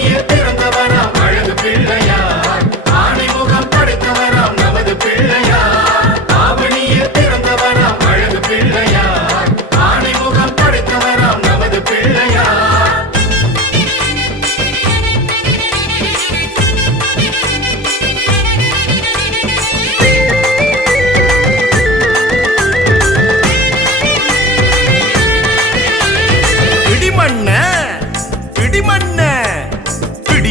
ஆவணியில் பிறந்தவராம் அழகு பிள்ளையார், ஆணைமுகம் படைத்தவராம் நமது பிள்ளையார். ஆவணியில் பிறந்தவராம் அழகு பிள்ளையார், ஆணைமுகம் படைத்தவராம் நமது பிள்ளையார்.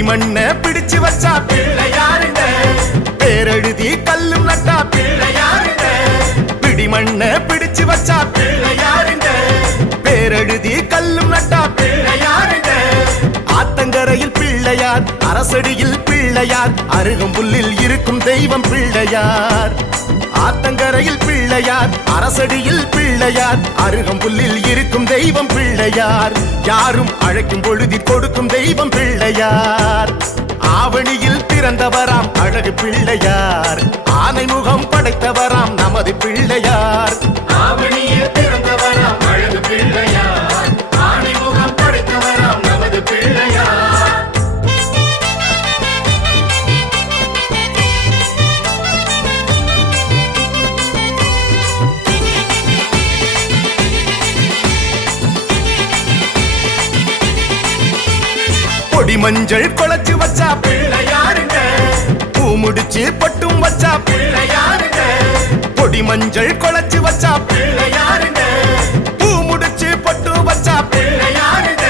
மண்ண பிடிச்சு வச்சா பிள்ளையாருங்க, பேரெழுதி கல்லும் நட்டா பிள்ளையாருங்க, பிடிமண்ண பிடிச்சு வச்சா பிள்ளையாருங்க, பேரெழுதி கல்லும் நட்டா பிள்ளையாருங்க. ஆத்தங்கரையில் பிள்ளையார், அரசடியில் பிள்ளையார், அருகம்புல்லில் இருக்கும் தெய்வம் பிள்ளையார். ஆத்தங்கரையில் பிள்ளையார், அரசடியில் பிள்ளையார், அருகம்புல்லில் இருக்கும் தெய்வம் பிள்ளையார். யாரும் அழைக்கும் பொழுதி கொடுக்கும் தெய்வம் பிள்ளையார். ஆவணியில் பிறந்தவராம் அழகு பிள்ளையார், ஆனைமுகம் படைத்தவராம் நமது பிள்ளையார். ஆவணியில் பிறந்தவராம் அழகு பிள்ளையார், ஆணைமுகம் படைத்தவராம் நமது பிள்ளையார். பொடி மஞ்சள் குழச்சு வச்சா பிள்ளையாருங்க, பூ முடிச்சு பட்டும் வச்சா பிள்ளையாருங்க, பொடி மஞ்சள் குழச்சு வச்சா பிள்ளையாருங்க, பூ முடிச்சு பட்டும் வச்சா பிள்ளையாருங்க.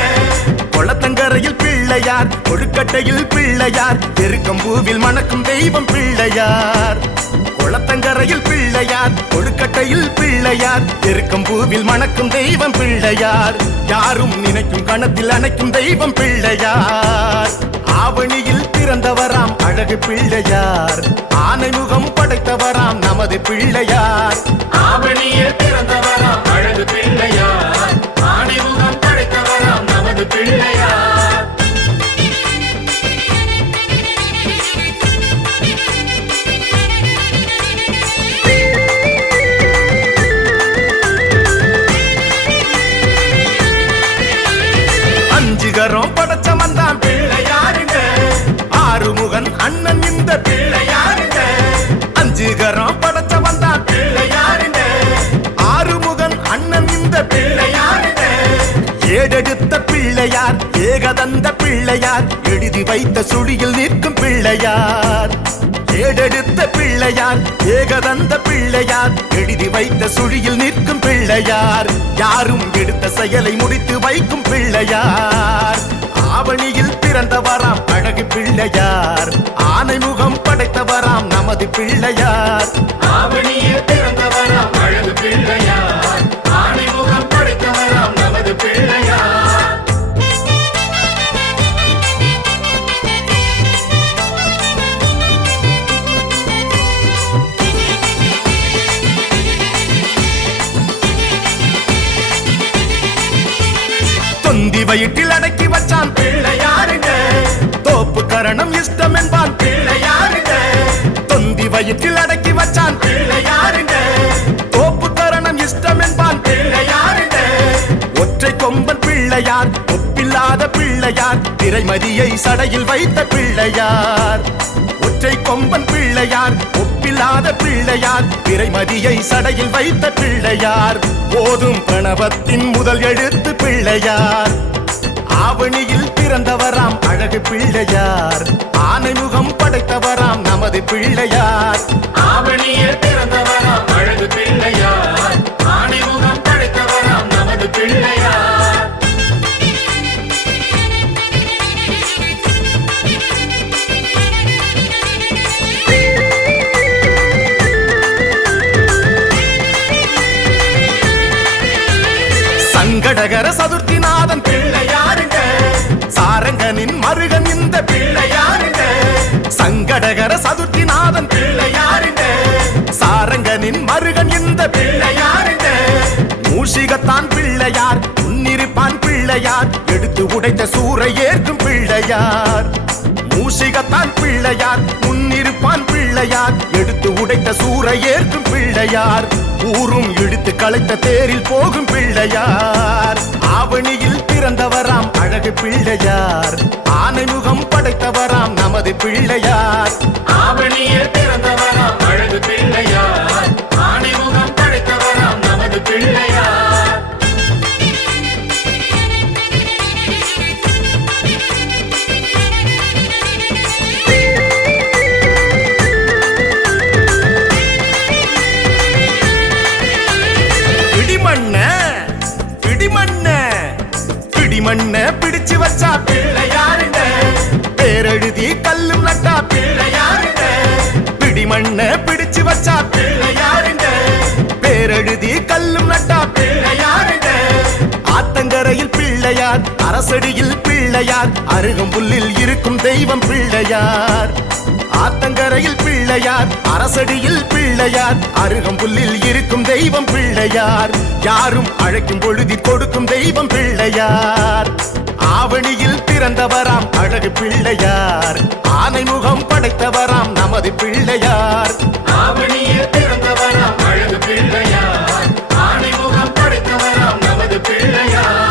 குளத்தங்கரையில் பிள்ளையார், கொழுக்கட்டையில் பிள்ளையார், எருக்கம்பூவில் மணக்கும் தெய்வம் பிள்ளையார். குளத்தங்கரையில் பிள்ளையார், கொழுக்கட்டையில் பிள்ளையார், எருக்கம்பூவில் மணக்கும் தெய்வம் பிள்ளையார். யாரும் நினைக்கும் கணத்தில் அணைக்கும் தெய்வம் பிள்ளையார். ஆவணியில் பிறந்தவராம் அழகு பிள்ளையார், ஆனைமுகம் படைத்தவராம் நமது பிள்ளையார். ஆவணியில் பிறந்தவராம் அழகு பிள்ளையார், ஆணைமுகம் படைத்தவராம் நமது பிள்ளையார். அஞ்சுகரம் படைச்ச வந்தான் பிள்ளையாருங்க, ஆறுமுகன் அண்ணன் இந்த பிள்ளையாருங்க, அஞ்சுகரம் படைச்ச வந்தான் பிள்ளையாருங்க, ஆறுமுகன் அண்ணன் இந்த பிள்ளையாருங்க. ஏடெடுத்த பிள்ளையார், ஏகதந்த பிள்ளையார், எழுதி வைத்த சுழியில் நிற்கும் பிள்ளையார். ஏடெடுத்த பிள்ளையார், ஏகதந்த பிள்ளையார், எழுதி வைத்த சுழியில் நிற்கும் பிள்ளையார். யாரும் எடுத்த செயலை முடித்து வைக்கும் பிள்ளையார். ஆவணியில் பிறந்தவராம் அழகு பிள்ளையார், ஆனைமுகம் படைத்தவராம் நமது பிள்ளையார். ஆவணியில் பிறந்தவராம் அழகு பிள்ளையார், ஆணைமுகம் படைத்தவராம் நமது பிள்ளையார். தொந்தி வயிற்றில் அடக்கி வச்சான் பிள்ளையாருங்க, தோப்பு கரணம் இஷ்டம் என்பான். பிள்ளையாருங்க, தொந்தி வயிற்றில் அடக்கி வச்சான் பிள்ளையாருங்க, தோப்பு கரணம் இஷ்டம் என்பான். பிள்ளையாருங்க, ஒற்றை கொம்பன் பிள்ளையார், ஒப்பில்லாத பிள்ளையார், திரைமதியை சடையில் வைத்த பிள்ளையார். ஒற்றை கொம்பன் பிள்ளையார், ஒப்பில்லாத பிள்ளையார், திரைமதியை சடையில் வைத்த பிள்ளையார். போதும் பிரணவத்தின் முதல் எழுத்து பிள்ளையார். ஆவணியில் பிறந்தவராம் அழகு பிள்ளையார், ஆனைமுகம் படைத்தவராம் நமது பிள்ளையார். ஆவணியில் பிறந்தவராம் அழகு பிள்ளையார், ஆணைமுகம் படைத்தவராம் நமது பிள்ளையார். சங்கடகர சதுர்த்திநாதன் பிள்ளையாருங்க, சாரங்கனின் மருகன் இந்த பிள்ளையாருங்க, சங்கடகர சதுர்த்திநாதன் பிள்ளையாருங்க, சாரங்கனின் மருகன் இந்த பிள்ளையாருங்க, மூஷிகத்தான் பிள்ளையார், முன்னிருப்பான் பிள்ளையார், எடுத்து உடைத்த சூரை ஏற்கும் பிள்ளையார். மூஷிகத்தான் பிள்ளையார், முன்னிருப்பான் பிள்ளையார், எடுத்து உடைத்த சூரை ஏற்கும் பிள்ளையார். ஊரும் இழுத்து களைத்த தேரில் போகும் பிள்ளையார். ஆவணியில் பிறந்தவராம் அழகு பிள்ளையார், ஆனைமுகம் படைத்தவராம் நமது பிள்ளையார். ஆவணியில் பிறந்தவராம் அழகு பிள்ளையார், ஆணைமுகம் படைத்தவராம் நமது பிள்ளையார். பிடிமண்ண பிடிச்சு வச்சா பிள்ளையாருங்க, பேரெழுதி கல்லும் நட்டா பிள்ளையாருங்க, பிடிமண்ண பிடிச்சு வச்சா பிள்ளையாருங்க, பேரெழுதி கல்லும் நட்டா பிள்ளையாருங்க. ஆத்தங்கரையில் பிள்ளையார், அரசடியில் பிள்ளையார், அருகம்புல்லில் இருக்கும் தெய்வம் பிள்ளையார். ஆத்தங்கரையில் பிள்ளையார், அரசடியில் பிள்ளையார், அருகம்புல்லில் இருக்கும் தெய்வம் பிள்ளையார். யாரும் அழைக்கும் பொழுதில் கொடுக்கும் தெய்வம் பிள்ளையார். ஆவணியில் பிறந்தவராம் அழகு பிள்ளையார், ஆனைமுகம் படைத்தவராம் நமது பிள்ளையார். ஆவணியில் பிறந்தவராம் அழகு பிள்ளையார், ஆணைமுகம் படைத்தவராம் நமது பிள்ளையார்.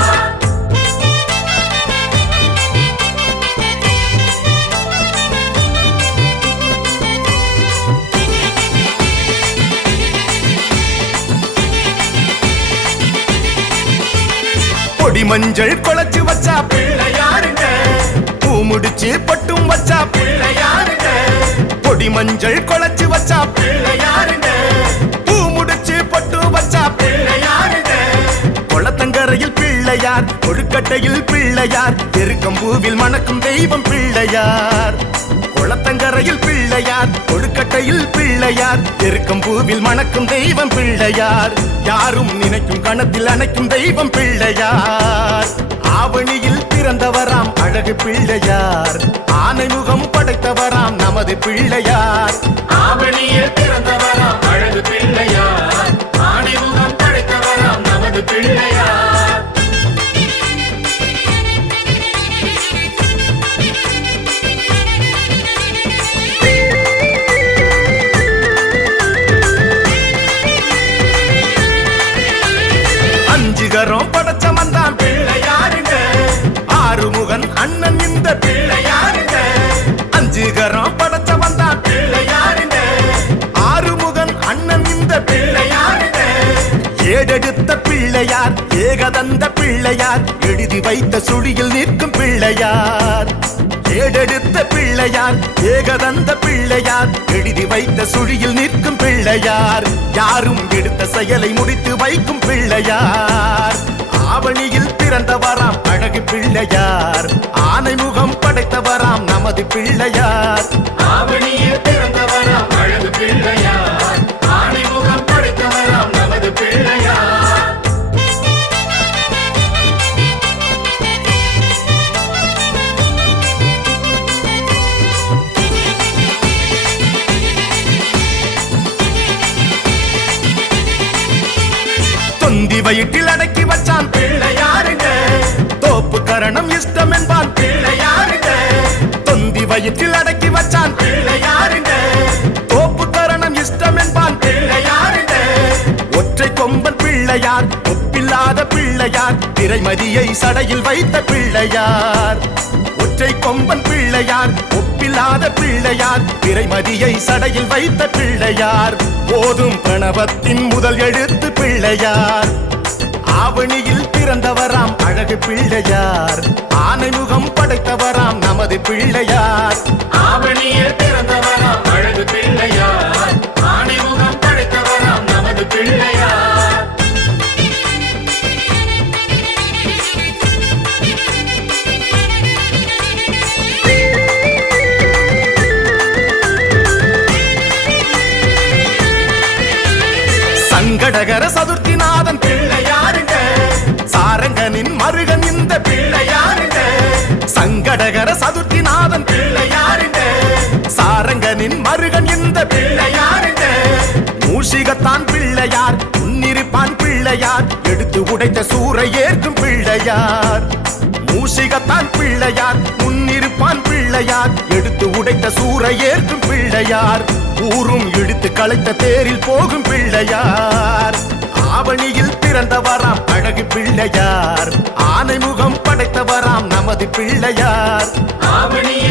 பொடி மஞ்சள் குழச்சு வச்சா பிள்ளையாருங்க, பூ முடிச்சு பட்டும் வச்சா பிள்ளையாருங்க, பொடி மஞ்சள் குழச்சு வச்சா பிள்ளையாருங்க, பூ முடிச்சு பட்டும் வச்சா பிள்ளையாருங்க. குளத்தங்கரையில் பிள்ளையார், கொழுக்கட்டையில் பிள்ளையார், எருக்கம்பூவில் மணக்கும் தெய்வம் பிள்ளையார். குளத்தங்கரையில் பிள்ளையார், கொழுக்கட்டையில் பிள்ளையார், எருக்கம்பூவில் மணக்கும் தெய்வம் பிள்ளையார். யாரும் நினைக்கும் கணத்தில் அணைக்கும் தெய்வம் பிள்ளையார். ஆவணியில் பிறந்தவராம் அழகு பிள்ளையார், ஆனைமுகம் படைத்தவராம் நமது பிள்ளையார். ஆவணியில் பிறந்தவராம் அழகு பிள்ளையார், ஆணைமுகம் படைத்தவராம் நமது பிள்ளையார். அஞ்சுகரம் படைச்ச வந்தான் பிள்ளையாருங்க, ஆறுமுகன் அண்ணன் இந்த பிள்ளையாருங்க, அஞ்சுகரம் படைச்ச வந்தான் பிள்ளையாருங்க, ஆறுமுகன் அண்ணன் இந்த பிள்ளையாருங்க. ஏடெடுத்த பிள்ளையார், ஏகதந்த பிள்ளையார், எழுதி வைத்த சுழியில் நிற்கும் பிள்ளையார். ஏடெடுத்த பிள்ளையார், ஏகதந்த பிள்ளையார், எழுதி வைத்த சுழியில் நிற்கும் பிள்ளையார். யாரும் எடுத்த செயலை முடித்து வைக்கும் பிள்ளையார். ஆவணியில் பிறந்தவராம் அழகு பிள்ளையார், ஆனைமுகம் படைத்தவராம் நமது பிள்ளையார். ஆவணியில் பிறந்தவராம் அழகு பிள்ளையார், ஆணைமுகம் படைத்தவராம் நமது பிள்ளையார். தொந்தி வயிற்றில் அடக்கி வச்சான் பிள்ளையாருங்க, தோப்பு கரணம் இஷ்டம் என்பான். பிள்ளையாருங்க, தொந்தி வயிற்றில் அடக்கி வச்சான் பிள்ளையாருங்க, தோப்பு கரணம் இஷ்டம் என்பான். பிள்ளையாருங்க, ஒற்றை கொம்பன் பிள்ளையார், ஒப்பில்லாத பிள்ளையார், திரைமதியை சடையில் வைத்த பிள்ளையார். ஒற்றை கொம்பன் பிள்ளையார், ஒப்பில்லாத பிள்ளையார், திரைமதியை சடையில் வைத்த பிள்ளையார். போதும் பிரணவத்தின் முதல் எழுத்து பிள்ளையார். ஆவணியில் பிறந்தவராம் அழகு பிள்ளையார், ஆனைமுகம் படைத்தவராம் நமது பிள்ளையார். ஆவணியில் பிறந்தவராம் அழகு பிள்ளையார், ஆணைமுகம் படைத்தவராம் நமது பிள்ளையார். சங்கடகர சதுர்த்திநாதன் பிள்ளையாருங்க, சாரங்கனின் மருகன் இந்த பிள்ளையாருங்க, சங்கடகர சதுர்த்திநாதன் பிள்ளையாருங்க, சாரங்கனின் மருகன் இந்த பிள்ளையாருங்க. மூஷிகத்தான் பிள்ளையார், முன்னிருப்பான் பிள்ளையார், எடுத்து உடைத்த சூரை ஏற்கும் பிள்ளையார். மூஷிகத்தான் பிள்ளையார், முன்னிருப்பான் பிள்ளையார், எடுத்து உடைத்த சூரை ஏற்கும் பிள்ளையார். ஊரும் இழுத்து களைத்த தேரில் போகும் பிள்ளையார். ஆவணியில் பிறந்தவராம் அழகு பிள்ளையார், ஆனைமுகம் படைத்தவராம் நமது பிள்ளையார். ஆவணியில்